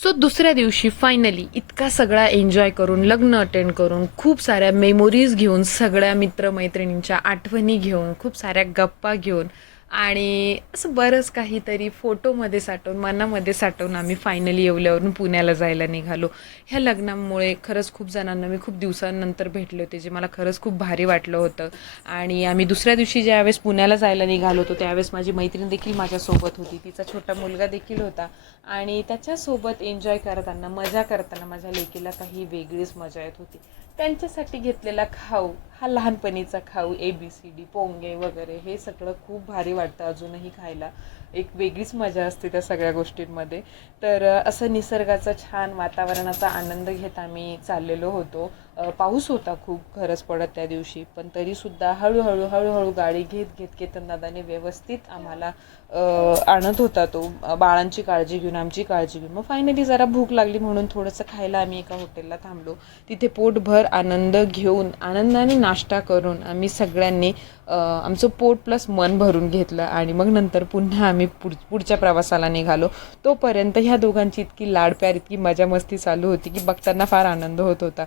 So दुसऱ्या दिवशी finally इतका सगळा एन्जॉय करून, लग्न अटेंड करून, खूप साऱ्या मेमोरीज घेऊन, सगळ्या मित्रमैत्रिणींच्या आठवणी घेऊन, खूप साऱ्या गप्पा घेऊन आणि असं बरंच काहीतरी फोटोमध्ये साठवून, मनामध्ये साठवून आम्ही फायनली येवल्यावरून पुण्याला जायला निघालो. ह्या लग्नामुळे खरंच खूप जणांना मी खूप दिवसांनंतर भेटले होते, जे मला खरंच खूप भारी वाटलं होतं. आणि आम्ही दुसऱ्या दिवशी ज्यावेळेस पुण्याला जायला निघालो होतो त्यावेळेस माझी मैत्रीण देखील माझ्यासोबत होती, तिचा छोटा मुलगा देखील होता. आणि त्याच्यासोबत एन्जॉय करताना, मजा करताना माझ्या लेकीला काही वेगळीच मजा येत होती. त्यांच्यासाठी घेतलेला खाऊ, हा लहानपणीचा खाऊ, ABCD पोंगे वगैरे, हे सगळं खूप भारी वाटतं अजूनही खायला. एक वेगळीच मजा असते त्या सगळ्या गोष्टींमध्ये. तर असं निसर्गाचा छान वातावरणाचा आनंद घेत आम्ही चाललेलो होतो. पाऊस होता खूप खरंच पडत त्या दिवशी, पण तरीसुद्धा हळूहळू गाडी घेत केतनदादाने व्यवस्थित आम्हाला आणत होता तो, बाळांची काळजी घेऊन, आमची काळजी घेऊन. मग फायनली जरा भूक लागली म्हणून थोडंसं खायला आम्ही एका हॉटेलला थांबलो. तिथे पोटभर आनंद घेऊन, आनंदाने नाश्ता करून आम्ही सगळ्यांनी आमचं पोट प्लस मन भरून घेतलं आणि मग नंतर पुन्हा आम्ही पुढच्या प्रवासाला निघालो. तोपर्यंत ह्या दोघांची इतकी लाडप्यार, इतकी मजा मस्ती चालू होती की बघताना फार आनंद होत होता.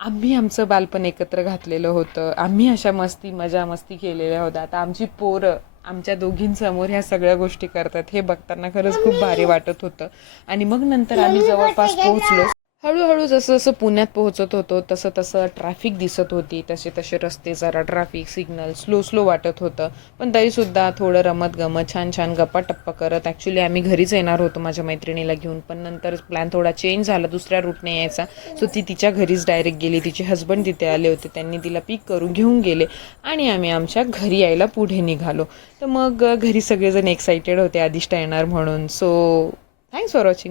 आम्ही आमचं बालपण एकत्र घातलेलं होतं, आम्ही अशा मजा मस्ती केलेल्या होत्या. आता आमची पोरं आमच्या दोघींसमोर ह्या सगळ्या गोष्टी करतात, हे बघताना खरंच खूप भारी वाटत होतं. आणि मग नंतर आम्ही जवळपास पोहोचलो. हळूहळू जसं जसं पुण्यात पोहोचत होतो तसं तसं ट्रॅफिक दिसत होती, तसे तसे रस्ते, जरा ट्रॅफिक सिग्नल स्लो वाटत होतं. पण तरीसुद्धा थोडं रमत गमत, छान छान गप्पा टप्पा करत, ॲक्च्युली आम्ही घरीच येणार होतो माझ्या मैत्रिणीला घेऊन, पण नंतर प्लॅन थोडा चेंज झाला, दुसऱ्या रूटने यायचा. सो ती तिच्या घरीच डायरेक्ट गेली. तिचे हस्बंड तिथे आले होते, त्यांनी तिला पिक करून घेऊन गेले आणि आम्ही आमच्या घरी यायला पुढे निघालो. तर मग घरी सगळेजण एक्सायटेड होते आदिष्ट येणार म्हणून. So thanks for watching.